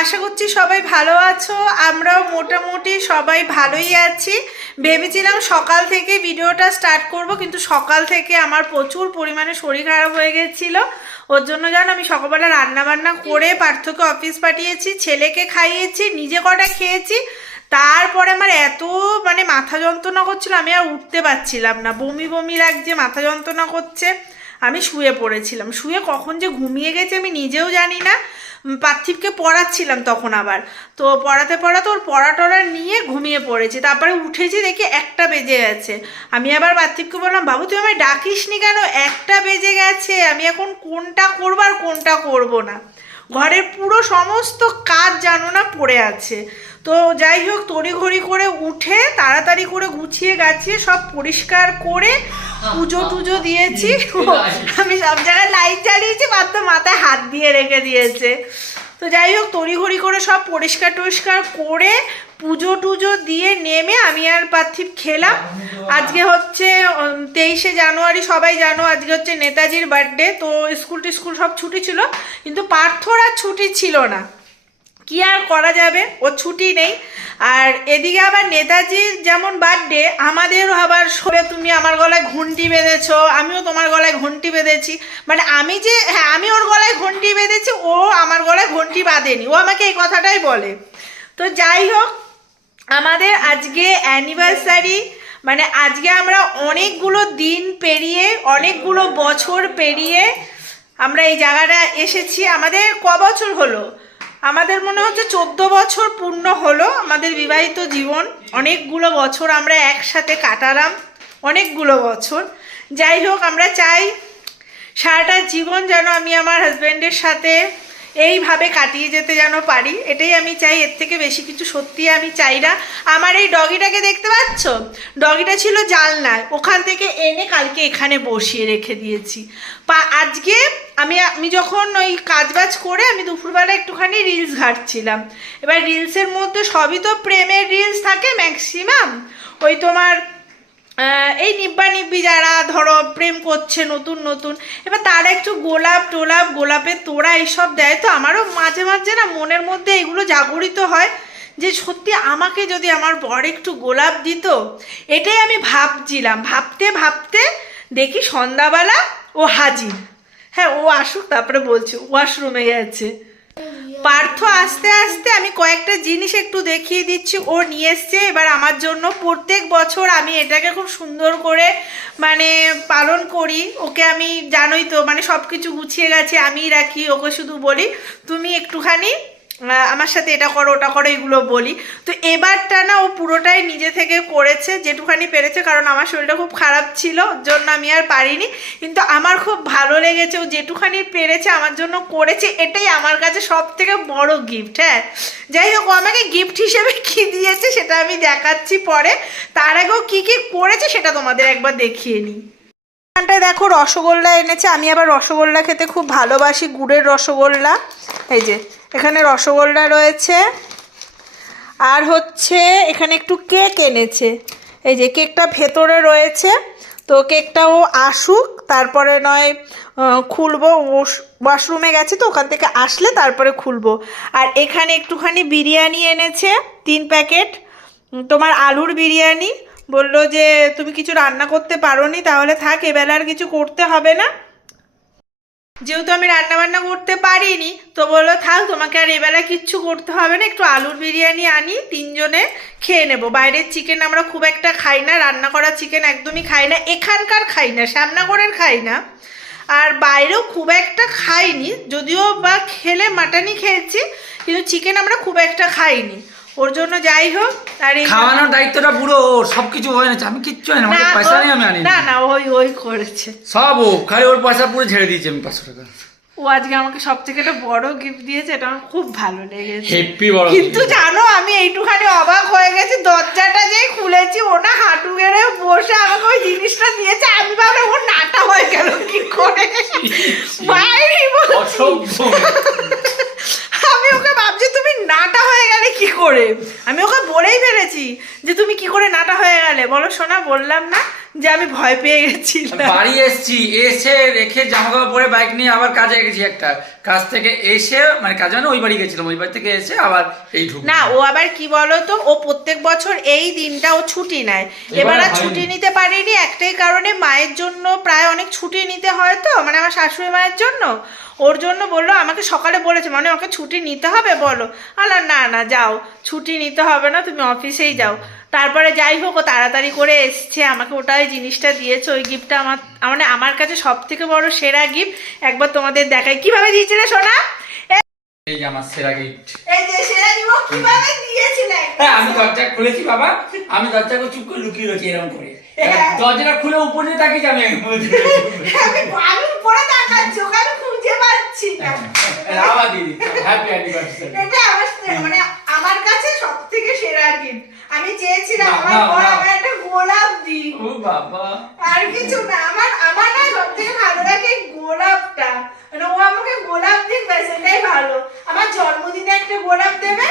আশা করছি সবাই ভালো আছো। আমরাও মোটামুটি সবাই ভালোই আছি। ভেবেছিলাম সকাল থেকে ভিডিওটা স্টার্ট করব, কিন্তু সকাল থেকে আমার প্রচুর পরিমাণে শরীর খারাপ হয়ে গেছিল। ওর জন্য জানো আমি সকালবেলা রান্না বান্না করে পার্থকে অফিস পাঠিয়েছি, ছেলেকে খাইয়েছি, নিজে কটা খেয়েছি। তারপরে আমার এত মানে মাথা যন্ত্রণা করছিল, আমি আর উঠতে পারছিলাম না। বমি বমি লাগছে, মাথা যন্ত্রণা করছে। আমি শুয়ে পড়েছিলাম। শুয়ে কখন যে ঘুমিয়ে গেছে আমি নিজেও জানি না। পার্থিবকে পড়াচ্ছিলাম তখন আবার। তো পড়াতে পড়াতে ওর পড়া টড়া নিয়ে ঘুমিয়ে পড়েছি। তারপরে উঠেছি দেখি একটা বেজে গেছে। আমি আবার পার্থিবকে বললাম, বাবু, তুই আমায় ডাকিসনি কেন? একটা বেজে গেছে। আমি এখন কোনটা করব আর কোনটা করব না? ঘরের পুরো সমস্ত কাজ জানো না পড়ে আছে। তো যাই হোক তড়িঘড়ি করে উঠে তাড়াতাড়ি করে গুছিয়ে গাছিয়ে সব পরিষ্কার করে পুজো টুজো দিয়েছি। আমি সব জায়গায় লাইট চালিয়েছি মাত্র মাথায় হাত দিয়ে রেখে দিয়েছে। তো যাই হোক, তড়িঘড়ি করে সব পরিষ্কার টরিষ্কার করে পুজো টুজো দিয়ে নেমে আমি আর পার্থিব খেলাম। আজকে হচ্ছে তেইশে জানুয়ারি, সবাই জানো আজকে হচ্ছে নেতাজির বার্থডে, তো স্কুল টিস্কুল সব ছুটি ছিল, কিন্তু পার্থর আর ছুটি ছিল না। কি আর করা যাবে? ওর ছুটি নেই। আর এদিকে আবার নেতাজির যেমন বার্থডে, আমাদেরও আবার সবে তুমি আমার গলায় ঘন্টি বেঁধেছ। আমিও তোমার গলায় ঘন্টি বেঁধেছি। মানে আমি যে হ্যাঁ আমি ওর গলায় ঘন্টি বেঁধেছি ও আমার গলায় ঘন্টি বাঁধেনি। ও আমাকে এই কথাটাই বলে। তো যাই হোক, আমাদের আজকে অ্যানিভার্সারি মানে আজকে আমরা অনেকগুলো দিন পেরিয়ে, অনেকগুলো বছর পেরিয়ে আমরা এই জায়গাটা এসেছি। আমাদের ক বছর হলো? আমাদের মনে হচ্ছে চোদ্দ বছর পূর্ণ হলো আমাদের বিবাহিত জীবন। অনেকগুলো বছর আমরা একসাথে কাটালাম, অনেকগুলো বছর। যাই হোক, আমরা চাই সারাটা জীবন যেন আমি আমার হাজব্যান্ডের সাথে এইভাবে কাটিয়ে যেতে যেন পারি, এটাই আমি চাই। এর থেকে বেশি কিছু সত্যি আমি চাই না। আমার এই ডগিটাকে দেখতে পাচ্ছ? ডগিটা ছিল জালনায়। ওখান থেকে এনে কালকে এখানে বসিয়ে রেখে দিয়েছি। পা, আজকে আমি আমি যখন ওই কাজবাজ করে আমি দুপুরবেলা একটুখানি রিলস ঘাটছিলাম। এবার রিলসের মধ্যে সবই তো প্রেমের রিলস থাকে ম্যাক্সিমাম ওই তোমার এই নিব্বা নিব্বি যারা, ধরো, প্রেম করছে নতুন নতুন, এবার তারা একটু গোলাপ টোলাপ, গোলাপের তোড়া এইসব দেয়। তো আমারও মাঝে মাঝে না মনের মধ্যে এগুলো জাগরিত হয় যে সত্যি আমাকে যদি আমার বর একটু গোলাপ দিত, এটাই আমি ভাবছিলাম। ভাবতে ভাবতে দেখি সন্ধ্যাবেলা ও হাজির। হ্যাঁ ও আসুক, তারপরে বলছি ওয়াশরুমে গেছে পার্থ আস্তে আস্তে আমি কয়েকটা জিনিস একটু দেখিয়ে দিচ্ছি। ও নিয়ে এসছে, এবার আমার জন্য প্রত্যেক বছর আমি এটাকে খুব সুন্দর করে মানে পালন করি। ওকে আমি জানোই তো মানে সব কিছু গুছিয়ে গেছে আমি রাখি, ওকে শুধু বলি, তুমি একটুখানি আমার সাথে এটা করো, ওটা করো, এগুলো বলি। তো এবারটা না, ও পুরোটাই নিজে থেকে করেছে, যেটুখানি পেরেছে, কারণ আমার শরীরটা খুব খারাপ ছিল, জন্য আমি আর পারিনি। কিন্তু আমার খুব ভালো লেগেছে, ও যেটুখানি পেরেছে, আমার জন্য করেছে, এটাই আমার কাছে সব থেকে বড় গিফট হ্যাঁ। যাই হোক আমাকে গিফট হিসেবে কি দিয়েছে, সেটা আমি দেখাচ্ছি পরে। তার আগেও কী কী করেছে, সেটা তোমাদের একবার দেখিয়ে নিই। দেখো, রসগোল্লা এনেছে, আমি আবার রসগোল্লা খেতে খুব ভালোবাসি, গুড়ের রসগোল্লা। এই যে, এখানে রসগোল্লা রয়েছে। আর হচ্ছে এখানে একটু কেক এনেছে। এই যে, কেকটা ভেতরে রয়েছে। তো কেকটাও আসুক, তারপরে নয় খুলবো ওয়াশরুমে গেছে তো, ওখান থেকে আসলে তারপরে খুলবো। আর এখানে একটুখানি বিরিয়ানি এনেছে, তিন প্যাকেট। তোমার আলুর বিরিয়ানি। বলল যে, তুমি কিছু রান্না করতে পারোনি, তাহলে থাক এবেলা আর কিছু করতে হবে না। যেহেতু আমি রান্না বান্না করতে পারিনি, তো বলল, থাক, তোমাকে আর এবেলা কিচ্ছু করতে হবে না, একটু আলুর বিরিয়ানি আনি, তিনজনে খেয়ে নেব। বাইরের চিকেন আমরা খুব একটা খাই না, রান্না করা চিকেন একদমই খাই না, এখানকার খাই না, শ্যামনগরের খাই না। আর বাইরেও খুব একটা খাইনি, যদিও বা খেলে মাটনই খেয়েছি, কিন্তু চিকেন আমরা খুব একটা খাইনি। ওর জন্য যাই হোক আর খাওয়ানোর দায়িত্বটা পুরো ওর সবকিছু হয়ে গেছে। আমি কিচ্ছু আনি না না, আমাকে পয়সা নেই আমি আনি না না ওই ওই করেছে। সব ও খালি ওর পয়সা পুরো ঝেড়ে দিয়েছি আমি পাঁচশো টাকা। ও আজকে আমাকে সব থেকে একটা বড় গিফট দিয়েছে এটা আমার খুব ভালো লেগেছে। হেপি বড় কিন্তু জানো আমি এইটুখানি অবাক হয়ে গেছি দরজাটা যেই খুলেছি ও না হাঁটু গেড়ে বসে আমাকে ওই জিনিসটা দিয়েছে আমি ভাবলাম ওর নাটা হয়ে গেল কি করে? বাইরে বল- অসভ্য আমি ওকে ভাবছি, তুমি নাটা হয়ে গেলে কি করে? আমি ওকে বলেই ফেলেছি যে তুমি কি করে নাটা হয়ে গেলে? বলো সোনা, বললাম না। যে আমি ভয় পেয়ে গেছিলাম। বাড়ি এসেছি এসে রেখে জামা কাপড় পরে বাইক নিয়ে আবার কাজে গেছি একটা। কাজ থেকে এসে মানে কাজে মানে ওই বাড়ি গেছিলাম ওই বাড়ি থেকে এসে আবার এই ঢুক না ও আবার কি বলতো ও প্রত্যেক বছর এই দিনটা ও ছুটি নেয়। এবার এবার আর ছুটি নিতে পারেনি একটাই কারণে মায়ের জন্য প্রায় অনেক ছুটি নিতে হয় তো মানে আমার শাশুড়ি মায়ের জন্য। ওর জন্য বলল আমাকে সকালে বলেছে মানে ওকে ছুটি নিতে হবে বলো? আলা না না যাও। ছুটি নিতে হবে না তুমি অফিসেই যাও। তারপরে যাই হোক ও তাড়াতাড়ি করে এসছে আমাকে ওটা ওই জিনিসটা দিয়েছে ওই গিফটটা আমার মানে আমার কাছে সব থেকে বড় সেরা গিফট একবার তোমাদের দেখাই। কীভাবে দিয়েছিলে সোনা? এই যে আমার সেরা গিফট এই যে সেরা গিফট কীভাবে দিয়েছিলে? হ্যাঁ আমি দরজা খুলেছি বাবা। আমি দরজা করে চুপ করে লুকিয়ে রয়েছি এরকম করে। হ্যাঁ। দরজাটা খুলে উপরে তাকিয়ে একদম আমি আমি উপরে তাকাচ্ছি ওকে খুঁজে পাচ্ছি না। রাওয়া দিদি হ্যাপি অ্যানিভার্সারি এটা আমার মানে আমার কাছে সব থেকে সেরা গিফট আমি চেয়েছিলাম আমার বড় আমার একটা গোলাপ ও বাবা। আর কিছু না আমার আমার না থেকে ভালো লাগে এই গোলাপটা মানে ও আমাকে গোলাপ দিক ব্যাস এটাই ভালো আমার জন্মদিনে একটা গোলাপ দেবে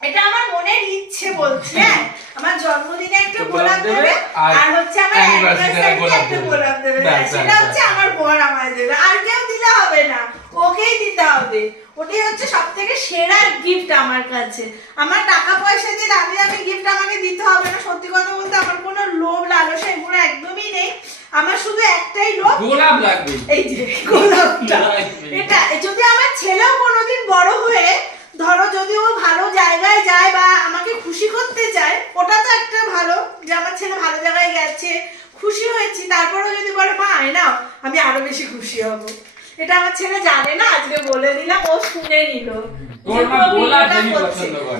এটা আমার মনের ইচ্ছে বলছে হ্যাঁ আমার জন্মদিনে একটা তো গোলাপ দেবে আর আর হচ্ছে আমার anniversary তে অ্যানিভার্সারিতে গোলাপ একটা দেবে। গোলাপ দেবে ব্যাস, ব্যাস, ব্যাস, সেটা ব্যাস। হচ্ছে আমার বর আমায় দেবে আর কেউ দিতে হবে না ওকেই দিতে হবে ওটাই হচ্ছে সব থেকে সেরা গিফট আমার কাছে আমার টাকা পয়সা দিয়ে দামি দামি গিফট আমাকে দিতে হবে না সত্যি কথা বলতে আমার কোনো লোভ লালসা এগুলো একদমই নেই। আমার শুধু একটাই লোভ। গোলাপ লাগবে। এই যে গোলাপটা। এটা যদি আমার ছেলেও কোনোদিন বড় হয়ে ধরো যদি ও ভালো জায়গায় যায় বা আমাকে খুশি করতে চায় ওটা তো একটা ভালো যে আমার ছেলে ভালো জায়গায় গেছে খুশি হয়েছি তারপরেও যদি বলে মা আয় না আমি আরও বেশি খুশি হব। এটা আমার ছেলে জানে না আজকে বলে দিলাম ও শুনে নিল।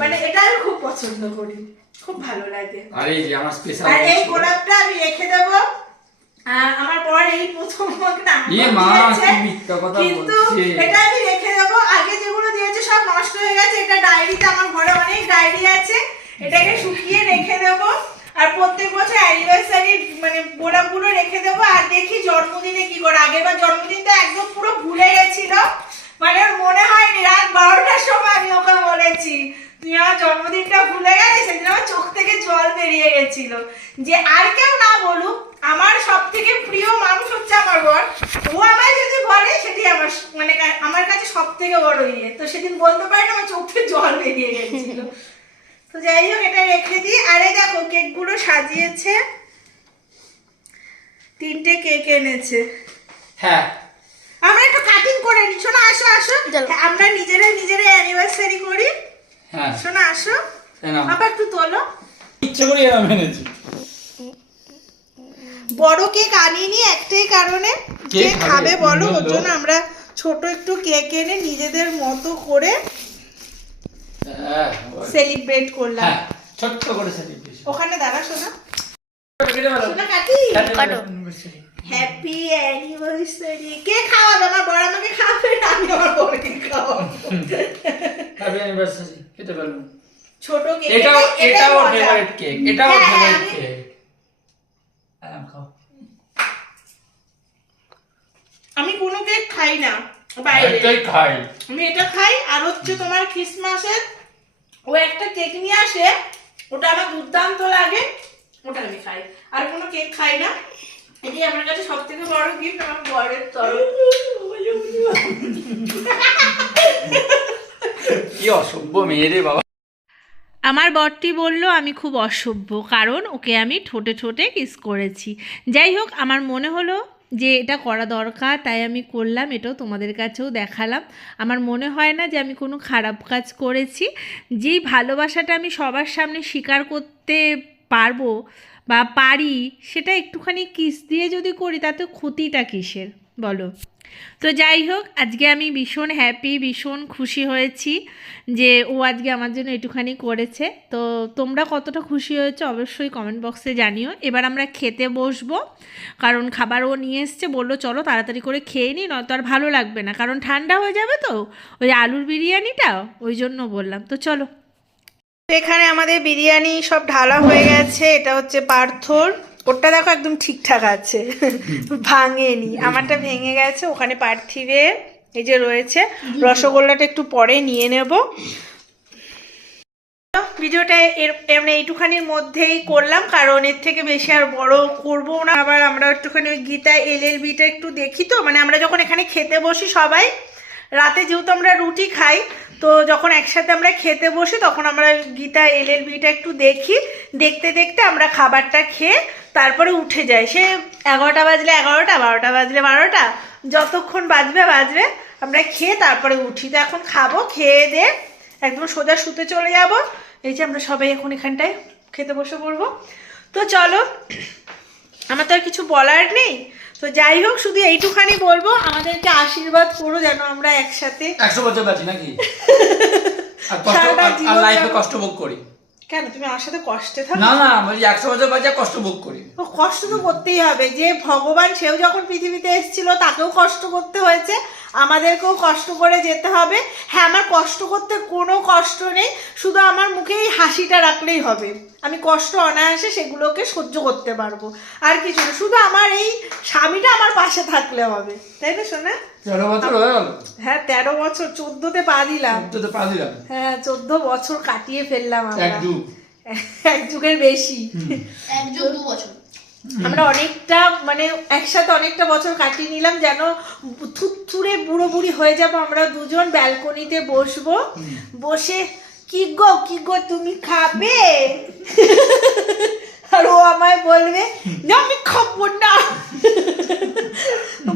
মানে এটা আমি খুব পছন্দ করি খুব ভালো লাগে। আর এই যে আমার স্পেশাল আর এই গোলাপটা আমি রেখে দেবো। আমার পর এই প্রথম না ইয়ে কিন্তু এটা আমি রেখে দেবো। আগে যেগুলো দিয়েছে সব নষ্ট হয়ে গেছে। এটা ডায়েরিতে আমার ঘরে অনেক ডায়েরি আছে। এটাকে শুকিয়ে রেখে দেবো। আর প্রত্যেক বছর অ্যানিভার্সারি মানে গোলাপগুলো রেখে দেবো। আর দেখি জন্মদিনে কি করে। আগের বার জন্মদিনটা একদম পুরো ভুলে গেছিল। মানে মনে হয়নি, রাত বারোটার সময় আমি ওকে বলেছি, তুই আমার জন্মদিনটা ভুলে গেলে? সেদিন আমার চোখ থেকে জল বেরিয়ে গেছিল। যে আর কেউ না বলুক, আমার সব থেকে প্রিয় মানুষ হচ্ছে আমার বর। ও আমায় যদি বলে, সেটি আমার মানে আমার কাছে সব থেকে বড় ইয়ে। তো সেদিন বলতে পারি না আমার চোখ থেকে জল বেরিয়ে গেছিল। তো যাই হোক এটা রেখে দিই। আরে দেখো কেকগুলো সাজিয়েছে। তিনটে কেক এনেছে। হ্যাঁ। আমরা একটু কাটিং করে নিই শোনো আসো আসো। হ্যাঁ, আমরা নিজেরাই নিজেরাই অ্যানিভার্সারি করি। হ্যাঁ। শোনো আসো। আবার একটু তোলো। ইচ্ছে করে এরম এনেছি। বড় কেক আনিনি একটাই কারণে। কে খাবে? বলো ওর জন্য আমরা ছোট একটু কেক এনে নিজেদের মতো করে সেলিব্রেট করলাম। হ্যাঁ ছোট্ট করে সেলিব্রেশন ওখানে দাঁড়া শোনা। শোনা কাটি। কাটো। হ্যাপি অ্যানিভার্সারি কে খাওয়াবে? আমার বড় আমাকে খাওয়াবে না আমি আমার বড়কে খাওয়াবো। হ্যাপি অ্যানিভার্সারি ফেলো। ছোট কেক এটাও এটাও মজা। ফেভারিট কেক এটাও হ্যাঁ, হ্যাঁ, ফেভারিট কেক হ্যাঁ খাও। আমি কোনো কেক খাই না। বাইরে। খাই। আমি এটা খাই আর হচ্ছে তোমার ক্রিসমাসের ও একটা কেক নিয়ে আসে ওটা আমার দুর্দান্ত লাগে ওটা আমি খাই। আর কোনো কেক খাই না। এটাই আমার কাছে সব থেকে বড় গিফট আমার বরের তরফ। কি অসভ্য মেয়ে রে বাবা। আমার বরটি বলল আমি খুব অসভ্য কারণ ওকে আমি ঠোঁটে ঠোঁটে কিস করেছি। যাই হোক আমার মনে হলো যে এটা করা দরকার, তাই আমি করলাম, এটাও তোমাদের কাছেও দেখালাম। আমার মনে হয় না যে আমি কোনো খারাপ কাজ করেছি। যেই ভালোবাসাটা আমি সবার সামনে স্বীকার করতে পারব বা পারি, সেটা একটুখানি কিস দিয়ে যদি করি, তাতে ক্ষতিটা কিসের? বলো। তো যাই হোক, আজকে আমি ভীষণ হ্যাপি ভীষণ খুশি হয়েছি যে ও আজকে আমার জন্য একটুখানি করেছে। তো তোমরা কতটা খুশি হয়েছো অবশ্যই কমেন্ট বক্সে জানিও। এবার আমরা খেতে বসবো, কারণ খাবার ও নিয়ে এসছে, বলল চলো তাড়াতাড়ি করে খেয়ে নিই নয়তো আর ভালো লাগবে না, কারণ ঠান্ডা হয়ে যাবে তো। ওই আলুর বিরিয়ানিটা, ওই জন্য বললাম। তো চলো। এখানে আমাদের বিরিয়ানি সব ঢালা হয়ে গেছে, এটা হচ্ছে পার্থর। ওটা দেখো একদম ঠিকঠাক আছে। ভাঙেনি। আমারটা ভেঙে গেছে, ওখানে পার্থিবের এই যে রয়েছে, রসগোল্লাটা একটু পরে নিয়ে নেব। ভিডিওটা এর এমনি এইটুখানির মধ্যেই করলাম, কারণ এর থেকে বেশি আর বড় করব না। আবার আমরা একটুখানি ওই গীতা এল এল বিটা একটু দেখি তো মানে আমরা যখন এখানে খেতে বসি সবাই, রাতে যেহেতু আমরা রুটি খাই, তো যখন একসাথে আমরা খেতে বসি, তখন আমরা গীতা এল এল বিটা একটু দেখি। দেখতে দেখতে আমরা খাবারটা খেয়ে তারপরে উঠে যায়। সে এগারোটা বাজলে এগারোটা বারোটা বাজলে বারোটা যতক্ষণ বাজবে বাজবে। আমরা খেয়ে তারপরে উঠি। তো এখন খাব খেয়ে দিয়ে একদম সোজা শুতে চলে যাব। এই যে আমরা সবাই এখন এখানটায় খেতে বসে পড়ব। তো চলো আমার তো আর কিছু বলার নেই। তো যাই হোক শুধু এইটুখানি বলব আমাদেরকে আশীর্বাদ করো যেন আমরা একসাথে একশো বছর বাঁচি নাকি? আর লাইফে কষ্ট ভোগ করি। কেন? তুমি আমার সাথে কষ্টে থাকো? না না বলছি একশো বছর বাজে কষ্ট ভোগ করি কষ্ট তো করতেই হবে। যে ভগবান সেও যখন পৃথিবীতে এসেছিল তাকেও কষ্ট করতে হয়েছে। আমাদেরকেও কষ্ট করে যেতে হবে। হ্যাঁ আমার কষ্ট করতে কোনো কষ্ট নেই শুধু আমার মুখে এই হাসিটা রাখলেই হবে। আমি কষ্ট অনায়াসে সেগুলোকে সহ্য করতে পারব। আর কিছু না শুধু আমার এই স্বামীটা আমার পাশে থাকলে হবে। তাই না শোনা তেরো বছর হয়ে গেল? হ্যাঁ তেরো বছর চোদ্দতে পা দিলাম। চোদ্দতে পা দিলাম? হ্যাঁ চোদ্দ বছর কাটিয়ে ফেললাম এক আমরা যুগ। এক যুগের বেশি। এক যুগ দু বছর। আমরা অনেকটা মানে একসাথে অনেকটা বছর কাটিয়ে নিলাম যেন থুতথুরে বুড়ো বুড়ি হয়ে যাব আমরা দুজন ব্যালকনিতে বসবো। বসে কি গো কি গো তুমি খাবে? আর ও আমায় বলবে না আমি খাব না।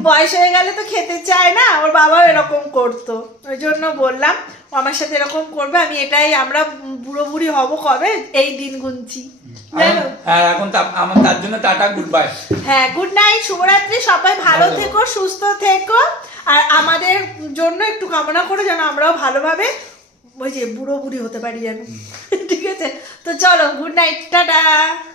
বয়স হয়ে গেলে তো খেতে চায় না ওর বাবাও এরকম করতো। ওই জন্য বললাম আমার সাথে এরকম করবে আমি এটাই আমরা বুড়ো বুড়ি হব কবে? এই দিন গুনছি। জানো হ্যাঁ এখন আমার তার জন্য টাটা গুড বাই হ্যাঁ গুড নাইট শুভরাত্রি সবাই ভালো ভালো। থেকো সুস্থ থেকো। আর আমাদের জন্য একটু কামনা করো যেন আমরাও ভালোভাবে ওই যে বুড়ো বুড়ি হতে পারি যেন। ঠিক আছে? তো চলো গুড নাইট টাটা।